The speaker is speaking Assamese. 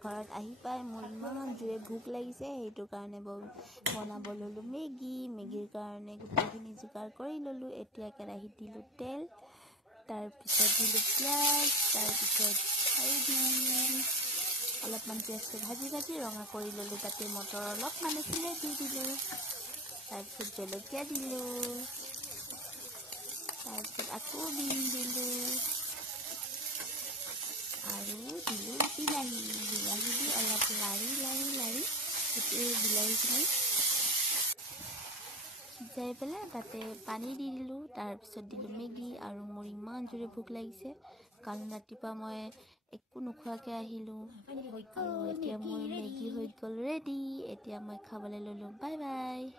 ঘৰত আহি পাই মোৰ ইমান জোৰে ভোক লাগিছে সেইটো কাৰণে বনাব ল'লোঁ মেগীৰ কাৰণে গোটেইখিনি যোগাৰ কৰি ল'লোঁ। এতিয়া কেৰাহীত দিলোঁ তেল, তাৰপিছত দিলোঁ পিঁয়াজ, তাৰপিছত আৰু দিম অলপমান পিঁয়াজটো ভাজি ৰঙা কৰি ল'লোঁ। তাতে মটৰ অলপমান আছিলে দি দিলোঁ, তাৰপিছত জলকীয়া দিলোঁ, তাৰপিছত আকৌ বিন দিলোঁ আৰু দিলোঁ বিলাহী দি অলপ লাৰি গোটেই বিলাহীখিনি সিজাই পেলাই তাতে পানী দি দিলোঁ। তাৰপিছত দিলোঁ মেগী আৰু মোৰ ইমান জোৰে ভোক লাগিছে কাৰণ ৰাতিপুৱা মই একো নোখোৱাকৈ আহিলোঁ আৰু এতিয়া মোৰ মেগী হৈ গ'ল ৰেডি। এতিয়া মই খাবলৈ ল'লোঁ। Bye bye.